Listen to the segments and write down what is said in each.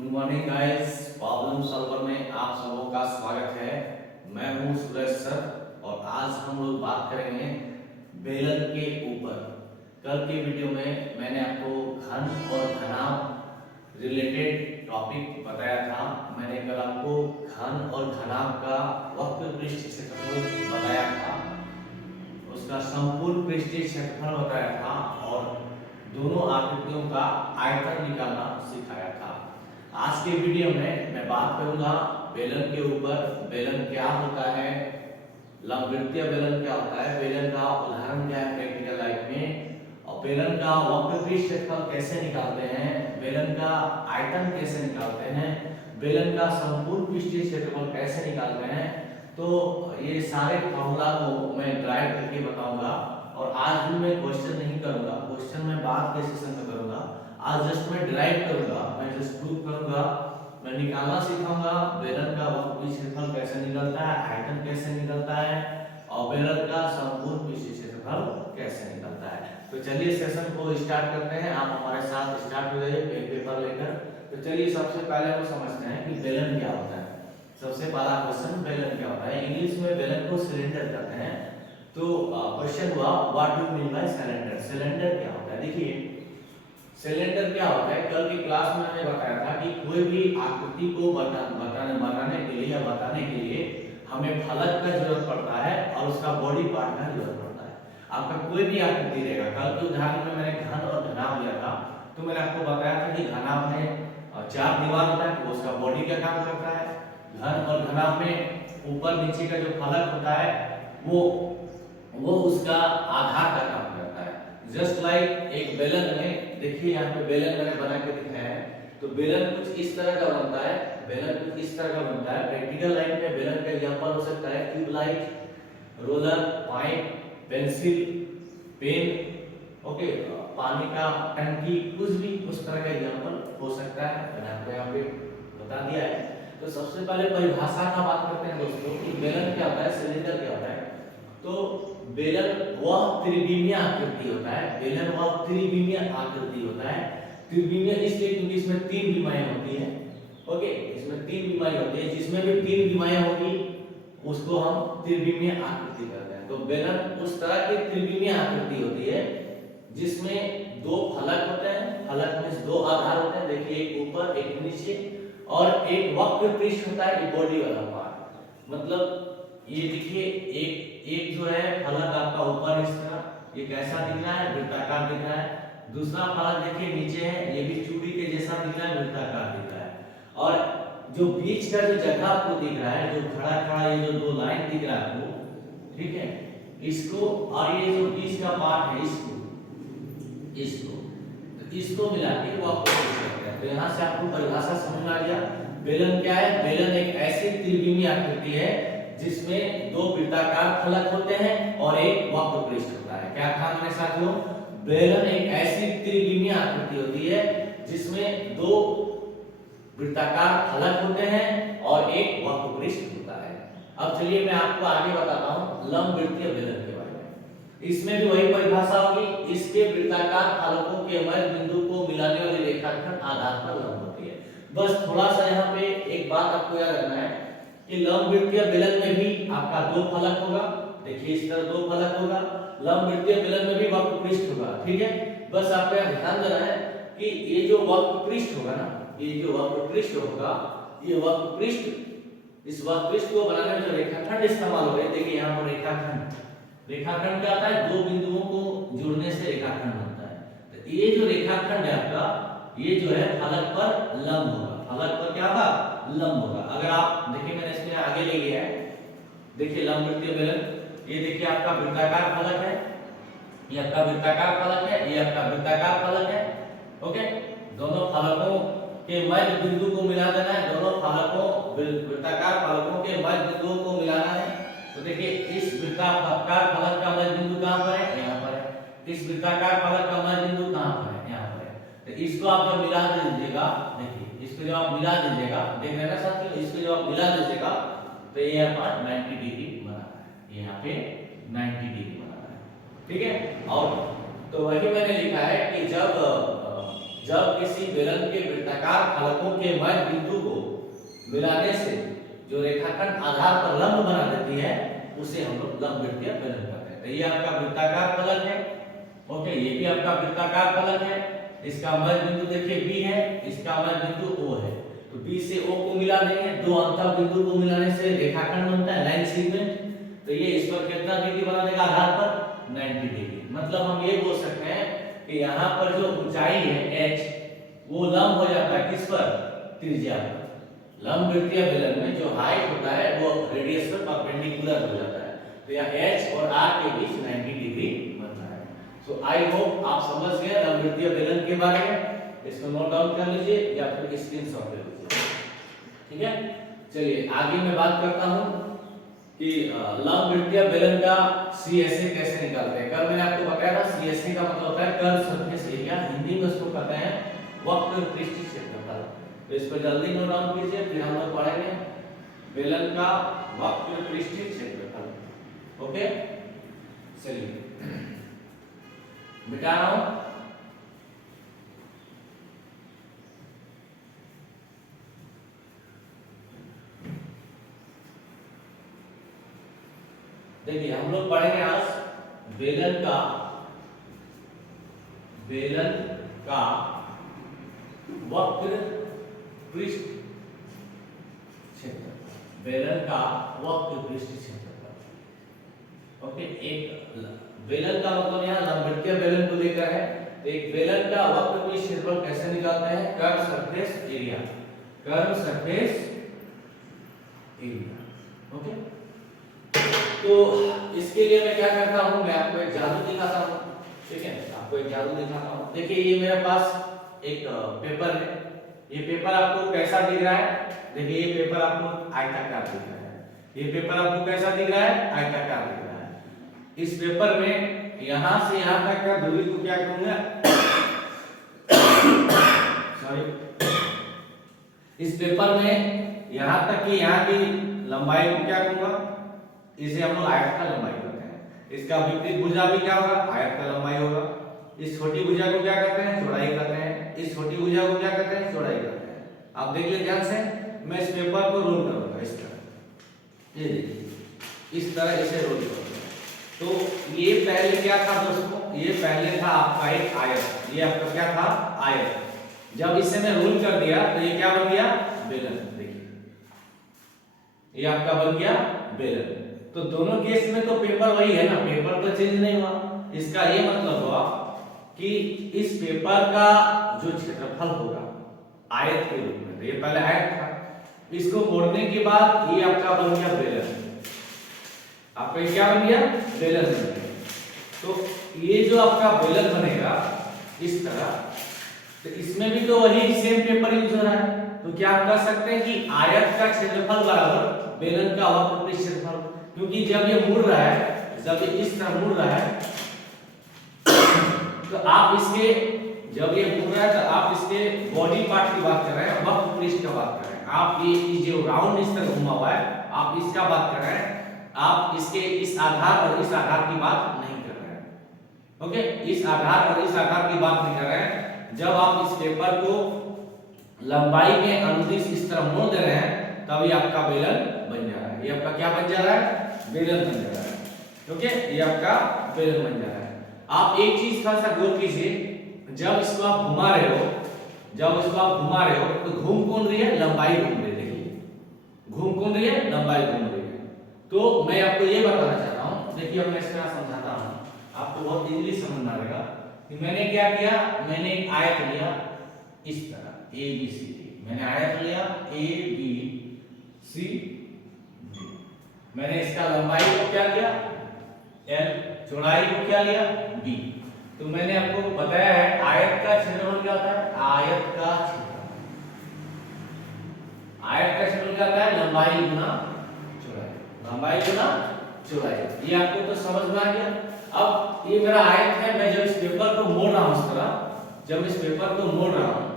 Good morning guys, problem solver में आप सबों का स्वागत है। मैं हूं सुरेश सर और आज हम लोग बात करेंगे बेलन के ऊपर। कल के वीडियो में मैंने आपको घन और घनाभ रिलेटेड टॉपिक बताया था। मैंने कल आपको घन और घनाभ का वक्र पृष्ठ क्षेत्रफल बताया था, उसका संपूर्ण पृष्ठीय क्षेत्रफल बताया था और दोनों आकृतियों का आयतन निकालना सिखाया था। आज के वीडियो में मैं बात करूंगा बेलन के ऊपर। बेलन क्या होता है, लंबवृत्तीय बेलन क्या होता है, बेलन का उदाहरण क्या है प्रैक्टिकल लाइफ में, और बेलन का वक्र पृष्ठ क्षेत्रफल कैसे निकालते हैं, बेलन का आयतन कैसे निकालते हैं, बेलन का संपूर्ण पृष्ठीय क्षेत्रफल कैसे निकालते हैं। तो ये सारे फॉर्मूला को मैं ड्राइव करके बताऊंगा और आज भी मैं क्वेश्चन नहीं करूंगा, क्वेश्चन मैं बाद के सेशन में करूंगा। आज जस्ट मैं ड्राइव करूंगा, मैं जस्ट प्रूव करूंगा, मैं निकालना सिखाऊंगा बेलन का वक्र पृष्ठ क्षेत्रफल कैसे निकलता है, आयतन कैसे निकलता है और बेलन का संपूर्ण पृष्ठीय क्षेत्रफल कैसे निकलता है। तो चलिए सेशन को स्टार्ट करते हैं। आप हमारे साथ स्टार्ट हो जाइए पेन पेपर लेकर। तो चलिए सबसे पहले हम समझते हैं कि बेलन क्या होता है। सबसे पहला क्वेश्चन, बेलन क्या होता है। इंग्लिश में बेलन को सिलेंडर कहते हैं। तो क्वेश्चन हुआ what do you mean by cylinder. Cylinder क्या होता है, देखिए सिलेंडर क्या होता है। कल की क्लास में मैंने बताया था कि कोई भी आकृति को बनाने के लिए या बताने के लिए हमें फलक का जरूरत पड़ता है और उसका बॉडी पार्ट का जरूरत पड़ता है। आपका कोई भी आकृति रहेगा, कल के उदाहरण में मैंने घन और घनाभ लिया था, तो मैंने आपको बताया था कि घनाभ में चार दीवार होता है तो उसका बॉडी का काम करता है। घन और घनाभ में ऊपर नीचे का जो फलक होता है वो उसका आधार का काम करता है। जस्ट लाइक एक बेलन में, देखिए यहाँ पे बेलन मैंने बना के दिखाया है। तो बेलन कुछ इस तरह का बनता है, बेलन कुछ इस तरह का बनता है। प्रैक्टिकल लाइफ में बेलन का एग्जांपल हो सकता है tube light, roller, pipe, pencil, pen, okay, पानी का टंकी, कुछ भी उस तरह का एग्जांपल हो सकता है। मैंने आपको यहाँ पे बता दिया है। तो सबसे पहले परिभाषा का बात करते हैं दोस्तों कि बेलन क्या होता है, सिलेंडर क्या होता है। तो बेलन वह त्रिविमीय आकृति होता है। बेलन वह त्रिविमीय आकृति होता है। त्रिविमीय इसलिए क्योंकि इसमें तीन विमाएं होती है। ओके, इसमें तीन विमाएं होती है, जिसमें भी तीन विमाएं होगी उसको हम त्रिविमीय आकृति कहते हैं। तो बेलन उस तरह की त्रिविमीय आकृति होती है जिसमें दो फलक होते हैं, फलक में दो आधार होते हैं, देखिए एक ऊपर एक नीचे, और एक वक्र पृष्ठ होता है, ये बॉडी वाला पार्ट। मतलब ये देखिए एक जो है फलक आपका ऊपर इस तरह, ये कैसा दिख रहा है, वृत्ताकार दिख रहा है। दूसरा फलक देखिए नीचे है, ये भी चूड़ी के जैसा दिख रहा है, वृत्ताकार दिख रहा है। और जो बीच का जो जगह आपको दिख रहा है, जो खड़ा खड़ा ये जो दो लाइन दिख रहा है आपको, ठीक है, इसको और ये जो बीच का पार्ट है इसको मिला के वक्र पृष्ठ कहते हैं। तो यहाँ से आपको परिभाषा समझ में आ गया। बेलन क्या है, बेलन एक ऐसी त्रिविमीय आकृति है जिसमें दो वृत्ताकार फलक होते हैं और एक वक्र पृष्ठ होता है। क्या कहा मैंने साथियों, बेलन एक ऐसी त्रिविमीय आकृति होती है जिसमें दो वृत्ताकार फलक होते हैं और एक वक्र पृष्ठ होता है। अब चलिए मैं आपको आगे बताता हूँ लंबवृत्तीय बेलन के बारे में। इसमें भी वही परिभाषा होगी, इसके वृत्ताकार फलकों के मध्य बिंदु को मिलाने वाली रेखाखंड आधार पर लंब होती है। बस थोड़ा सा यहाँ पे एक बात आपको याद रखना है कि लंबवृत्तीय बेलन में भी आपका दो फलक होगा, देखिए इस तरह दो फलक होगा। लंबवृत्तीय बेलन में भी वक्र पृष्ठ होगा, ठीक है। बस आपको यह ध्यान देना है कि ये जो वक्र पृष्ठ होगा ना, ये जो वक्र पृष्ठ होगा, ये वक्र पृष्ठ, इस वक्र पृष्ठ को बनाने में जो रेखाखंड इस्तेमाल हो रहे हैं, देखिए यहाँ पर रेखाखंड क्या होता है, दो बिंदुओं को जुड़ने से रेखाखंड बनता है। तो ये जो रेखाखंड है आपका, ये जो है फलक पर लंब होगा, फलक पर क्या होगा, लंब होगा। अगर आप देखिए मैंने इसमें आगे ले गया है, देखिए लंबवृत्तीय बेलन, ये देखिए आपका वृत्ताकार फलक है, ये आपका वृत्ताकार फलक है, ये आपका वृत्ताकार फलक है। ओके, दोनों फलकों के मध्य बिंदु को मिला देना है, दोनों फलकों वृत्ताकार फलकों के मध्य बिंदुओं को मिलाना है। तो देखिए इस वृत्ताकार फलक का मध्य बिंदु कहां पर है, यहां पर है। इस वृत्ताकार फलक का मध्य बिंदु कहां पर है, यहां पर है। तो इसको आप जब मिला दीजिएगा, देखिए इसको जब आप मिला दीजिएगा, देख रहे हैं ना साथियों, इसको जब आप मिला दीजिएगा तो ये यहाँ पर 90 डिग्री बना रहा है, ये यहाँ पे 90 डिग्री बना रहा है, ठीक है। और तो वही मैंने लिखा है कि जब जब किसी बेलन के वृत्ताकार फलकों के मध्य बिंदु को मिलाने से जो रेखाखंड आधार पर लंब बना देती है उसे हम लोग लंबवृत्तीय बेलन कहते हैं। तो ये आपका वृत्ताकार फलक है, ओके, ये भी आपका वृत्ताकार फलक है। इसका मध्य बिंदु देखिए बी है, इसका मध्य बिंदु ओ है। तो बी से ओ को मिला देंगे, दो अंतर बिंदु को मिलाने से रेखाखंड बनता है, लाइन सेगमेंट। तो ये इस पर कितना डिग्री बना देगा आधार पर 90 डिग्री। मतलब हम ये बोल सकते हैं कि यहाँ पर जो ऊंचाई है h वो लंब हो जाता है किस पर, त्रिज्या पर। लंबवृत्तीय बेलन में जो हाइट होता है वो रेडियस पर परपेंडिकुलर हो जाता है। तो यहाँ h और r के बीच 90 डिग्री बनता है। सो आई होप आप समझ गए लंबवृत्तीय बेलन के बारे में। इसको नोट डाउन कर लीजिए या फिर स्क्रीनशॉट ले लीजिए, ठीक है। चलिए आगे मैं बात करता हूँ कि लंबवृत्तीय बेलन का CSA कैसे निकालते हैं। कल मैंने आपको बताया था CSA का मतलब होता है कर्व सरफेस एरिया, हिंदी में उसको कहते हैं वक्र पृष्ठीय क्षेत्रफल। तो इस पर जल्दी नोट डाउन कीजिए, फिर हम लोग पढ़ेंगे बेलन का वक्र पृष्ठीय क्षेत्रफल। ओके, चलिए मिटा रहा हूं। देखिए हम लोग पढ़ेंगे आज बेलन का वक्र पृष्ठ क्षेत्रफल, बेलन का वक्र पृष्ठ क्षेत्रफल। ओके, एक बेलन का मतलब यहाँ लंबवृत्तीय बेलन को लेकर है। तो एक बेलन का वक्र पृष्ठ क्षेत्रफल कैसे निकालते हैं, curve surface area, curve surface area. Okay, तो इसके लिए मैं क्या करता हूं, मैं आपको एक जादू दिखाता हूं, ठीक है। आपको एक जादू दिखाता हूं। देखिए ये मेरे पास एक पेपर है, ये पेपर आपको कैसा दिख रहा है। देखिए ये पेपर आपको आयताकार दिख रहा है, ये पेपर आपको कैसा दिख रहा है, आयताकार दिख रहा है। इस पेपर में यहां से यहां तक का दूरी को क्या करूंगा, सॉरी, इस पेपर में यहां तक की यहां की लंबाई को क्या करूंगा, इसे हम लोग आयत का लंबाई कहते हैं। इसका विपरीत भुजा भी क्या होगा, आयत का लंबाई होगा। इस छोटी भुजा को क्या कहते हैं, चौड़ाई कहते हैं। इस छोटी भुजा को क्या कहते हैं, चौड़ाई कहते हैं। आप देख लीजिए ध्यान से, मैं इस पेपर को रोल करूंगा इस तरह, ये देखिए इस तरह इसे रोल करूंगा। तो ये पहले क्या था दोस्तों, ये पहले था आपका एक आयत, ये आपका क्या था, आयत। जब इसे मैं रोल कर दिया तो ये क्या बन गया, बेलन। देखिए ये आपका बन गया बेलन। तो दोनों केस में तो पेपर वही है ना, पेपर तो चेंज नहीं हुआ। इसका ये मतलब हुआ कि इस पेपर का जो क्षेत्रफल होगा आयत के रूप में, तो ये पहले आयत था, इसको मोड़ने के बाद ये आपका बन गया बेलन। आपका क्या बन गया, बेलन बन गया। तो ये जो आपका बेलन बनेगा इस तरह, तो इसमें भी तो वही सेम पेपर यूज हो रहा है। तो क्या आप कह सकते हैं कि आयत का क्षेत्रफल बराबर बेलन का वक्र पृष्ठ क्षेत्रफल, क्योंकि जब ये मुड़ रहा है, जब ये इस तरह मुड़ रहा है, तो आप इसके, जब ये मुड़ रहा है तो आप इसके बॉडी पार्ट की बात कर रहे हैं, वक्र पृष्ठ का बात कर रहे हैं। आप ये जो राउंड इस तरह घुमा हुआ है, आप इसका बात कर रहे हैं। आप इसके इस आधार और इस आधार की बात नहीं कर रहे हैं। ओके, इस आधार और इस आधार की बात नहीं कर रहे हैं। जब आप इस पेपर को लंबाई के अनुदिश इस तरह मोड़ दे रहे हैं, तब ये आपका बेलन बन जा रहा है। ये आपका क्या बन जा रहा है, बेलन बन जा रहा है। ओके, ये आपका बेलन बन जा रहा है। आप एक चीज थोड़ा सा गौर कीजिए, जब इसको आप घुमा रहे हो, जब इसको आप घुमा रहे हो तो घूम कौन रही है, लंबाई घूम रही है। देखिए घूम कौन रही है, लंबाई घूम रही है। तो मैं आपको ये बताना चाहता हूं, देखिए अब मैं इस तरह समझाता हूं, आपको बहुत इजीली समझ में आएगा कि मैंने क्या किया। मैंने एक आयत लिया इस तरह ABCD, मैंने आयत लिया ABCD, मैंने इसका लंबाई को क्या लिया L, चौड़ाई को क्या लिया B। तो मैंने आपको बताया है आयत का क्षेत्रफल क्या होता है, आयत का क्षेत्रफल, आयत का क्षेत्रफल क्या होता है, लंबाई गुना चौड़ाई, लंबाई गुना चौड़ाई। ये आपको तो समझ में आ गया। अब ये मेरा आयत है, मैं जब इस पेपर को मोड़ रहा हूं इस तरह, जब इस पेपर को मोड़ रहा हूं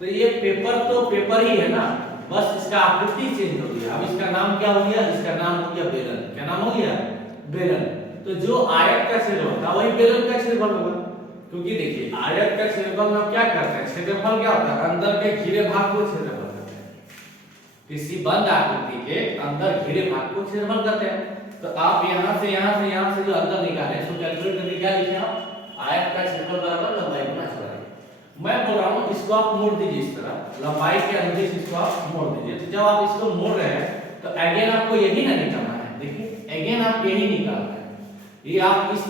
तो ये पेपर तो पेपर ही है ना, बस इसका आकृति चेंज हो गया। अब इसका नाम क्या हो गया, इसका नाम हो गया बेलन। क्या नाम हो गया, बेलन। तो जो आयत का क्षेत्रफल था वही बेलन का क्षेत्रफल होगा, क्योंकि देखिए आयत का क्षेत्रफल में क्या करते हैं, क्षेत्रफल क्या होता है, अंदर के घिरे भाग को क्षेत्रफल कहते हैं। किसी बंद आकृति के अंदर घिरे भाग को क्षेत्रफल कहते हैं। तो आप यहां से जो अंदर निकाले इसको कैलकुलेट करके क्या लिखे आप, आयत का क्षेत्रफल बराबर लंबाई गुना चौड़ाई। मैं बोल रहा हूं इसको आप मोड़ दीजिए इस तरह, लंबाई के अनुदिश इसको आप मोड़ दीजिए। तो जब आप इसको मोड़ रहे हैं तो अगेन आपको यही ना निकालना है, देखिए अगेन आप यही निकाल रहे हैं। ये आप इस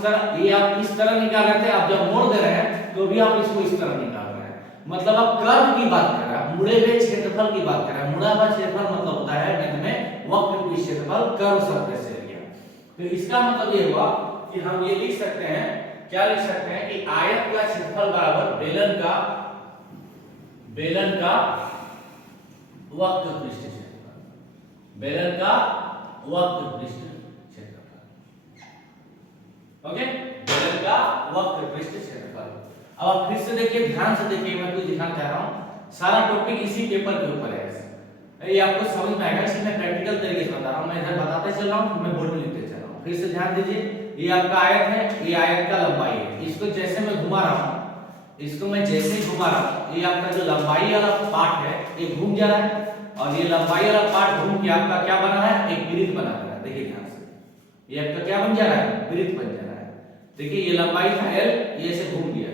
तरह निकाल रहे थे, आप जब मोड़ दे रहे हैं तो भी आप इसको इस तरह निकाल रहे हैं। मतलब आप कर्व की बात कर रहे हैं, मुड़े हुए क्षेत्रफल की बात कर रहे हैं। मुड़ा हुआ क्षेत्रफल मतलब होता है गणित में वक्र की क्षेत्रफल, कर्व सरफेस एरिया। तो इसका मतलब ये हुआ कि हम ये लिख सकते हैं, क्या लिख सकते हैं कि आयत का क्षेत्रफल बराबर बेलन का वक्र पृष्ठ क्षेत्रफल, बेलन का वक्र पृष्ठ क्षेत्रफल। ओके, बेलन का वक्र पृष्ठ क्षेत्रफल। अब आप फिर से देखिए, ध्यान से देखिए, मैं कुछ दिखाना चाह रहा हूं। सारा टॉपिक इसी पेपर के ऊपर है, ये आपको समझ में आएगा। इसमें मैं प्रैक्टिकल तरीके से बता रहा हूं, मैं इधर बताते चल रहा हूं, मैं बोर्ड में लिखते चल रहा हूं। फिर से ध्यान दीजिए, ये आपका आयत है, ये आयत का लंबाई है। इसको जैसे मैं घुमा रहा हूं, इसको मैं जैसे घुमा रहा हूं, ये आपका जो लंबाई वाला पार्ट है ये घूम जा रहा है, और ये लंबाई वाला पार्ट घूम के आपका क्या बना है, एक वृत्त बना रहा है। देखिए ध्यान से, ये आपका क्या बन जा रहा है, वृत्त बन जा रहा है। देखिए ये लंबाई था L, ये ऐसे घूम गया।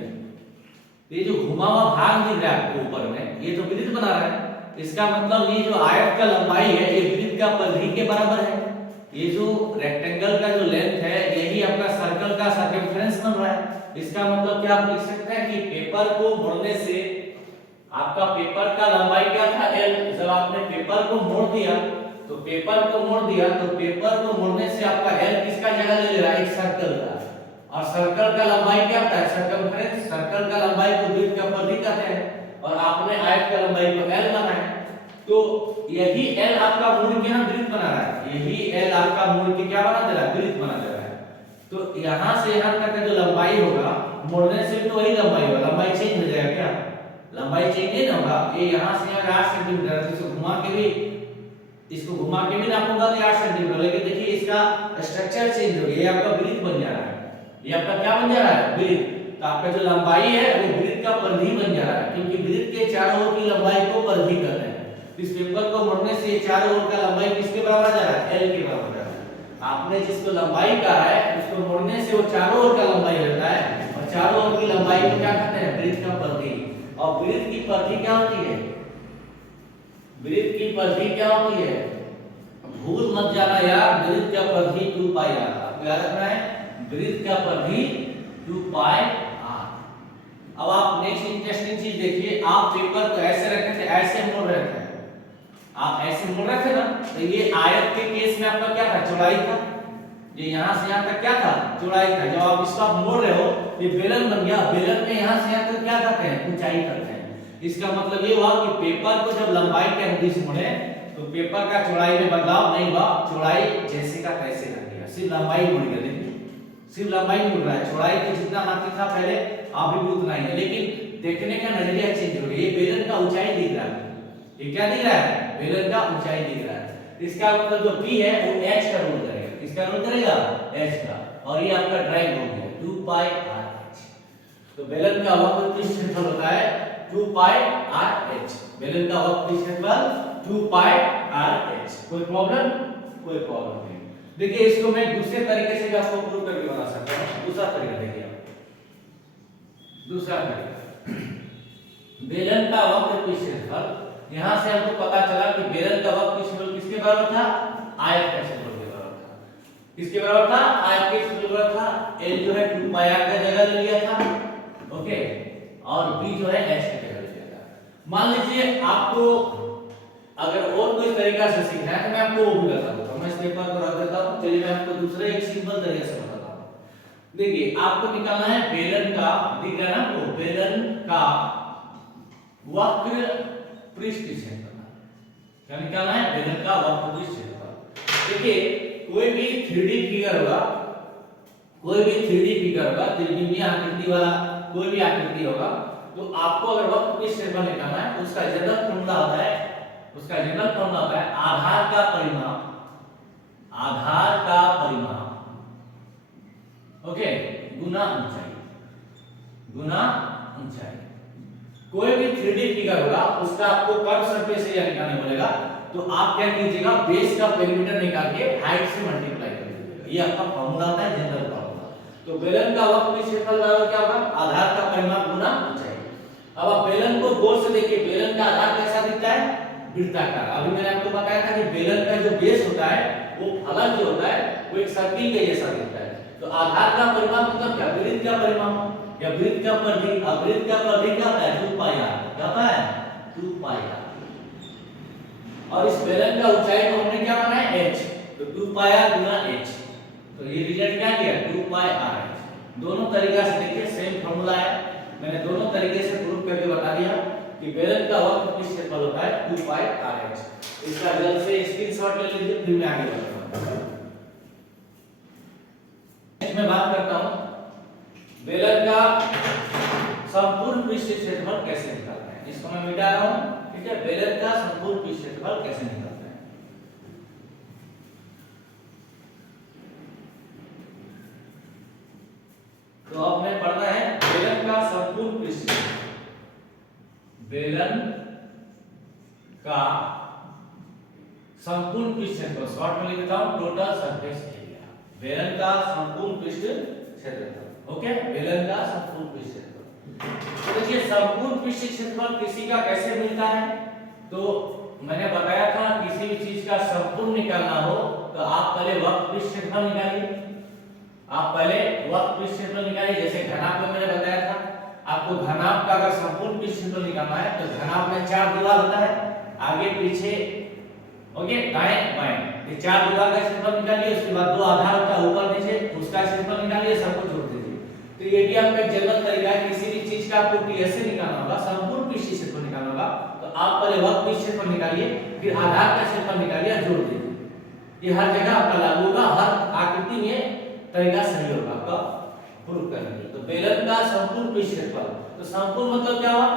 ये जो घुमा हुआ भाग दिख रहा है आपको ऊपर में, ये तो वृत्त बना रहा है। इसका मतलब ये जो आयत का लंबाई है ये वृत्त का परिधि के बराबर है। ये जो रेक्टेंगल का जो लेंथ है यही आपका सर्कल का सर्कमफेरेंस बन रहा है। इसका मतलब क्या आप लिख सकते हैं कि पेपर को मोड़ने से आपका पेपर का लंबाई क्या था L, जब आपने पेपर को मोड़ दिया तो पेपर को मोड़ने से आपका L किसका जगह ले रहा है, एक सर्कल का। और सर्कल का लंबाई क्या होता है, सर्कमफेरेंस। सर्कल का लंबाई को वृत्त का परिधि कहते हैं, और आपने आयत का लंबाई को L माना है। तो यही L आपका मोड़ के ना वृत्त बना रहा है, यही L आपका मोड़ के क्या बना दे रहा है, वृत्त बना दे रहा है। तो यहां से यहां तक का जो लंबाई होगा, मोड़ने से भी तो वही लंबाई होगा, लंबाई चेंज हो जाएगा क्या, लंबाई चेंज नहीं होगा। ये यहां से यहां 8 सेंटीमीटर, इसको घुमा के भी नापूंगा तो 8 सेंटीमीटर, लेकिन देखिए इसका स्ट्रक्चर चेंज हो गया, ये आपका वृत्त बन जा रहा है। ये आपका क्या बन जा रहा है, वृत्त। तो आपका जो लंबाई है वो वृत्त का परिधि बन जा रहा है, क्योंकि वृत्त के चारों ओर की लंबाई को परिधि कहते हैं। इस पेपर को मोड़ने से ये चारों ओर का लंबाई किसके बराबर जा रहा है, L के बराबर जा रहा है। आपने जिसको लंबाई कहा है उसको मोड़ने से वो चारों ओर का लंबाई होता है, और चारों ओर की लंबाई को क्या कहते हैं, वृत्त का परिधि। और वृत्त की परिधि क्या होती है, वृत्त की परिधि क्या होती है, भूल मत जाना यार, वृत्त का परिधि 2 पाई r। आपको याद रखना है, वृत्त का परिधि 2 पाई r। अब आप नेक्स्ट इंटरेस्टिंग चीज देखिए, आप पेपर को ऐसे रखे थे, ऐसे मोड़ रहे थे, आप ऐसे मोड़ रहे थे ना, तो ये आयत के केस में आपका क्या था, चौड़ाई था। ये यहां से यहां तक क्या था, चौड़ाई था। जब आप इसको मोड़ रहे हो ये बेलन बन गया, बेलन में यहां से यहां तक क्या करते हैं, ऊंचाई करते हैं। इसका मतलब ये हुआ कि पेपर को जब लंबाई के अनुदिश मोड़े तो पेपर का चौड़ाई में बदलाव नहीं हुआ, चौड़ाई जैसे का तैसे रह गया, सिर्फ लंबाई मुड़ गया। देखिए सिर्फ लंबाई मुड़ रहा है, चौड़ाई तो जितना मात्रा था पहले अभी भी उतना ही है, लेकिन देखने का नजरिया चेंज हो गया। ये बेलन का ऊंचाई दिख रहा है, ये क्या दिख रहा है, बेलन का ऊंचाई दिख रहा है। इसका मतलब जो p है वो h का रोल करेगा, किसका रोल करेगा, h का। और ये आपका ड्राइव हो गया 2 पाई r h। तो बेलन का वक्र पृष्ठ क्षेत्रफल होता है 2 पाई r h। बेलन का वक्र पृष्ठ क्षेत्रफल 2 पाई r h। कोई प्रॉब्लम, कोई प्रॉब्लम नहीं। देखिए इसको मैं दूसरे तरीके से भी आपको प्रूव करके बता सकता हूं। दूसरा तरीका देखिए आप, दूसरा तरीका, बेलन का वक्र पृष्ठ क्षेत्रफल। यहां से हमको पता चला कि बेलन का वक्र पृष्ठ क्षेत्रफल किसके बराबर था, आयत का क्षेत्रफल के बराबर था। किसके बराबर था, आयत के क्षेत्रफल के बराबर था। L जो है 2 पाई r का जगह ले लिया था, ओके, और b जो है h की जगह ले लिया था। मान लीजिए आपको अगर और कोई तरीका से सीखना है तो मैं आपको वो भी बता दूंगा। मैं इस पेपर को रख देता हूं, चलिए मैं आपको दूसरे एक सिंपल तरीके से बताता हूं। देखिए आपको निकालना है बेलन का, दिख रहा है ना, वो बेलन का वक्र पृष्ठ क्षेत्रफल। क्या निकालना है, बेलन का वक्र पृष्ठ क्षेत्रफल। देखिए कोई भी 3D फिगर होगा, कोई भी 3D फिगर होगा, त्रिकोणीय आकृति वाला कोई भी आकृति होगा, तो आपको अगर वक्र पृष्ठ क्षेत्रफल निकालना है तो उसका जनरल फॉर्मूला होता है, उसका जनरल फॉर्मूला होता है आधार का परिमाप, आधार का परिमाप, ओके, गुना ऊंचाई। गुना ऊंचाई। कोई भी 3D फिगर होगा उसका आपको कर्व सरफेस एरिया निकालने बोलेगा, तो आप क्या कीजिएगा, बेस का पेरीमीटर निकाल के हाइट से मल्टीप्लाई कर दीजिएगा। ये आपका फार्मूला होता है, जनरल फार्मूला। तो बेलन का वक्र क्षेत्रफल बराबर क्या होगा, आधार का परिमाप गुना ऊंचाई। अब आप बेलन को गौर से देखिए, बेलन का आधार कैसा दिखता है, वृत्ताकार। अभी मैंने आपको बताया था कि बेलन का जो बेस होता है वो फलक जो होता है वो एक सर्किल के जैसा दिखता है। तो आधार का परिमाप मतलब क्या, वृत्त का परिमाप या वृत्त का परिधि। अब वृत्त का परिधि क्या होता है, 2 पाई r। क्या होता है, 2 पाई r। और इस बेलन का ऊंचाई को हमने क्या माना है, h। तो 2 पाई r गुना h। तो ये रिजल्ट क्या किया, 2 पाई r h। दोनों तरीका से देखिए सेम फार्मूला है, मैंने दोनों तरीके से प्रूव करके बता दिया कि बेलन का वक्र क्षेत्रफल होता है 2 पाई r h। इसका जल्द से स्क्रीनशॉट ले लीजिए, फिर मैं आगे बढ़ूंगा। मैं बात करता हूं बेलन का संपूर्ण पृष्ठ क्षेत्रफल कैसे निकालते हैं। इसको मैं मिटा रहा हूं, ठीक है। बेलन का संपूर्ण पृष्ठ क्षेत्रफल कैसे निकालते हैं, तो अब हमें पढ़ना है बेलन का संपूर्ण पृष्ठ, बेलन का संपूर्ण पृष्ठ क्षेत्रफल, शॉर्ट में लिखता हूं टोटल सरफेस एरिया। बेलन का संपूर्ण पृष्ठ क्षेत्रफल, ओके, बेलन का संपूर्ण पृष्ठ क्षेत्रफल। तो देखिए संपूर्ण पृष्ठ क्षेत्रफल किसी का कैसे मिलता है, तो मैंने बताया था किसी भी चीज का संपूर्ण निकालना हो तो आप पहले वक्र पृष्ठ क्षेत्रफल निकालिए। आप पहले वक्र पृष्ठ क्षेत्रफल निकालिए। जैसे घनाभ में मैंने बताया था आपको, घनाभ का अगर संपूर्ण पृष्ठ क्षेत्रफल निकालना है तो घनाभ में 4 दीवार होता है, आगे पीछे, ओके, दाएं बाएं, ये 4 दीवार का क्षेत्रफल निकालिए। उसके बाद 2 आधार होता है ऊपर नीचे, उसका क्षेत्रफल निकालिए, सबको जोड़ दीजिए। तो ये भी आपका जनरल तरीका है, किसी भी चीज का आपको टीएसए निकालना होगा, संपूर्ण पृष्ठ क्षेत्रफल निकालना होगा, तो आप पहले वक्र पृष्ठ क्षेत्रफल निकालिए, फिर आधार का क्षेत्रफल निकालिए और जोड़ दीजिए। ये हर जगह आपका लागू होगा, हर आकृति में तरीका सही होगा आपका प्रूव करने के लिए। तो बेलन का संपूर्ण पृष्ठ क्षेत्रफल, तो संपूर्ण मतलब क्या हुआ,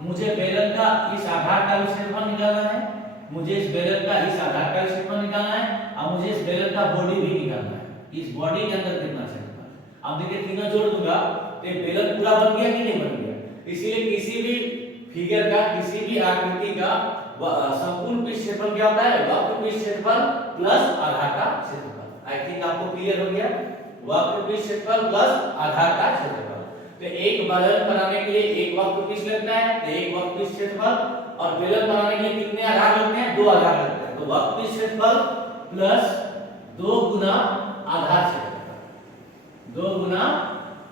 मुझे बेलन का इस आधार का क्षेत्रफल निकालना है, मुझे इस बेलन का इस आधार का क्षेत्रफल निकालना है, और मुझे इस बेलन का बॉडी भी निकालना है, इस बॉडी के अंदर कितना क्षेत्रफल। अब देखिए तीनों जोड़ दूंगा तो ये बेलन पूरा बन गया कि नहीं बन गया। इसीलिए किसी भी फिगर का, किसी भी आकृति का संपूर्ण पृष्ठ क्षेत्रफल क्या होता है, वक्र पृष्ठ क्षेत्रफल प्लस आधार का क्षेत्रफल। आई थिंक आपको क्लियर हो गया, वक्र पृष्ठ क्षेत्रफल प्लस आधार का क्षेत्रफल। तो एक बेलन बनाने के लिए एक वक्र पृष्ठ लगता है, तो एक वक्र पृष्ठ क्षेत्रफल, और बेलन बनाने के लिए कितने आधार लगते हैं, 2 आधार लगते हैं। तो वक्र पृष्ठ क्षेत्रफल प्लस 2 गुना आधार क्षेत्रफल, 2 गुना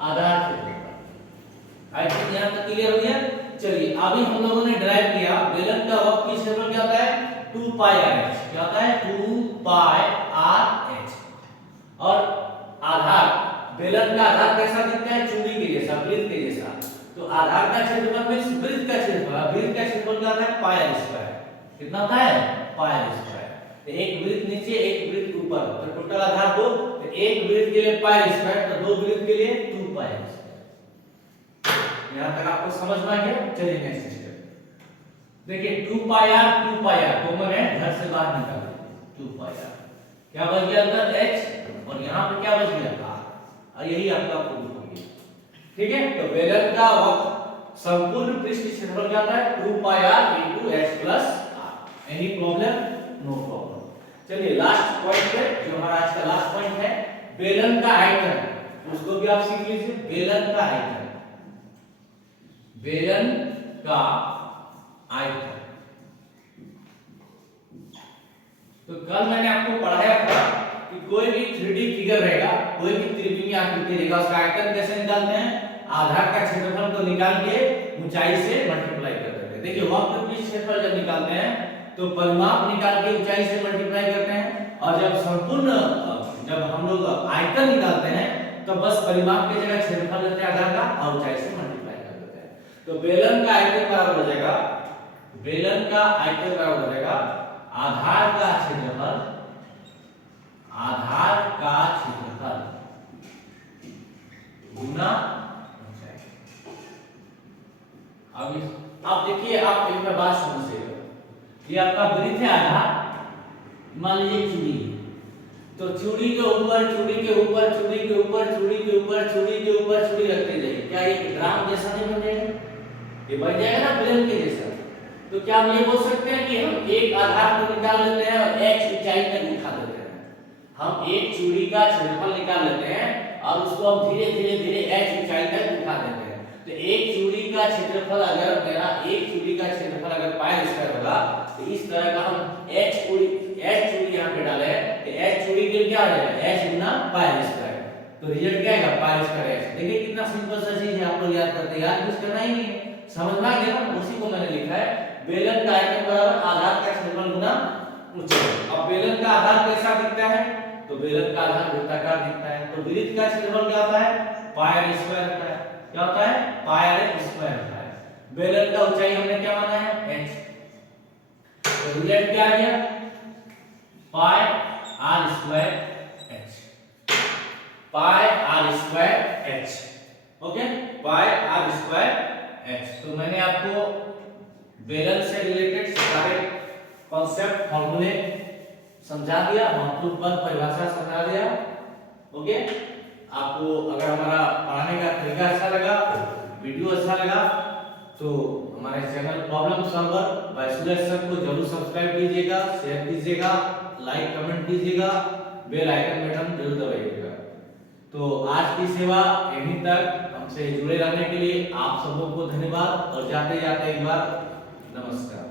आधार क्षेत्रफल। आई थिंक यहां तक क्लियर हो गया। चलिए अभी हम लोगों ने ड्राइव किया बेलन का वक्र पृष्ठ क्षेत्रफल क्या होता है, 2 पाई r h। क्या होता है, 2 पाई r h। और आधार, बेलन का आधार कैसा दिखता है, चूड़ी के जैसा, वृत्त के जैसा। तो आधार का क्षेत्रफल में वृत्त का क्षेत्रफल, वृत्त का क्षेत्रफल क्या होता है, पाई r स्क्वायर। कितना होता है, पाई r स्क्वायर। तो एक वृत्त नीचे एक वृत्त ऊपर, तो टोटल आधार 2। तो एक वृत्त के लिए पाई r स्क्वायर, तो 2 वृत्त के लिए 2 पाई r स्क्वायर। यहां तक आपको समझ में आ गया। चलिए नेक्स्ट स्टेप देखिए, 2 पाई r कॉमन है, घर से बाहर निकाल दीजिए। 2 पाई r क्या बच गया अंदर, h, और यहां पे क्या बच गया, r। और यही आपका प्रूफ हो गया, ठीक है। तो बेलन का वक्र संपूर्ण पृष्ठ क्षेत्रफल क्या होता है, 2 पाई r into h plus r। Any problem, no problem. चलिए लास्ट पॉइंट पे, जो हमारा आज का लास्ट पॉइंट है, बेलन का आयतन, उसको भी आप सीख लीजिए। बेलन का आयतन, बेलन का आयतन। तो कल मैंने आपको पढ़ाया था कि कोई भी 3D फिगर रहेगा, कोई भी त्रिविमीय आकृति रहेगा, उसका आयतन कैसे निकालते हैं, आधार का क्षेत्रफल को निकाल के ऊंचाई से मल्टीप्लाई कर देते हैं। देखिए वक्र पृष्ठ क्षेत्रफल जब निकालते हैं तो परिमाप निकाल के ऊंचाई से मल्टीप्लाई करते हैं, और जब संपूर्ण, जब हम लोग आयतन निकालते हैं तो बस परिमाप की जगह क्षेत्रफल लेते हैं आधार का, और ऊंचाई से मल्टीप्लाई कर देते हैं। तो बेलन का आयतन बराबर हो जाएगा, बेलन का आयतन बराबर हो जाएगा आधार का क्षेत्रफल, आधार का क्षेत्रफल गुना ऊंचाई। अब देखिए, आप एक बात समझिएगा, ये आपका वृत्त है आधार, मान लीजिए चूड़ी, तो चूड़ी के ऊपर चूड़ी के ऊपर चूड़ी के ऊपर चूड़ी के ऊपर चूड़ी के ऊपर चूड़ी रखते जाइए, क्या ये ड्राम जैसा नहीं बन जाएगा? ये बन जाएगा ना बेलन के जैसा। तो क्या हम ये बोल सकते हैं कि हम एक आधार को निकाल लेते हैं और x ऊंचाई तक उठा देते हैं। हम एक चूड़ी का क्षेत्रफल निकाल लेते हैं और उसको हम धीरे धीरे धीरे h ऊंचाई तक उठा देते हैं। तो एक चूड़ी का क्षेत्रफल अगर मेरा एक चूड़ी का क्षेत्रफल अगर पाई स्क्वायर होगा तो इस तरह का हम h चूड़ी यहाँ पे डाले तो h चूड़ी के क्या हो जाएगा h गुना पाई स्क्वायर। तो रिजल्ट क्या आएगा पाई स्क्वायर h। देखिए कितना सिंपल सा चीज है, आप लोग याद करते हैं, याद कुछ करना ही नहीं है, समझ में आ गया ना। उसी को मैंने लिखा है बेलन का आयतन बराबर आधार का क्षेत्रफल गुना ऊंचाई। अब बेलन का आधार कैसा दिखता है? तो बेलन का आधार वृत्ताकार दिखता है। तो वृत्त का क्षेत्रफल क्या होता है? पाई r स्क्वायर होता है। क्या होता है? पाई r स्क्वायर होता है। बेलन का ऊंचाई हमने क्या माना है? h। तो रिजल्ट क्या आ गया? पाई r स्क्वायर h। पाई r स्क्वायर h। ओके, पाई r स्क्वायर h। तो मैंने आपको बेलन से रिलेटेड सारे कॉन्सेप्ट फॉर्मूले समझा दिया, महत्वपूर्ण पद परिभाषा समझा दिया। ओके, आपको अगर हमारा पढ़ाने का तरीका अच्छा लगा, वीडियो अच्छा लगा, तो हमारे channel problem solver by Suresh sir को जरूर सब्सक्राइब कीजिएगा, शेयर कीजिएगा, लाइक कमेंट कीजिएगा, बेल आइकन बटन जरूर दबाइएगा। तो आज की सेवा यहीं तक। हमसे जुड़े रहने के लिए आप सबों को धन्यवाद और जाते जाते एक बार नमस्कार।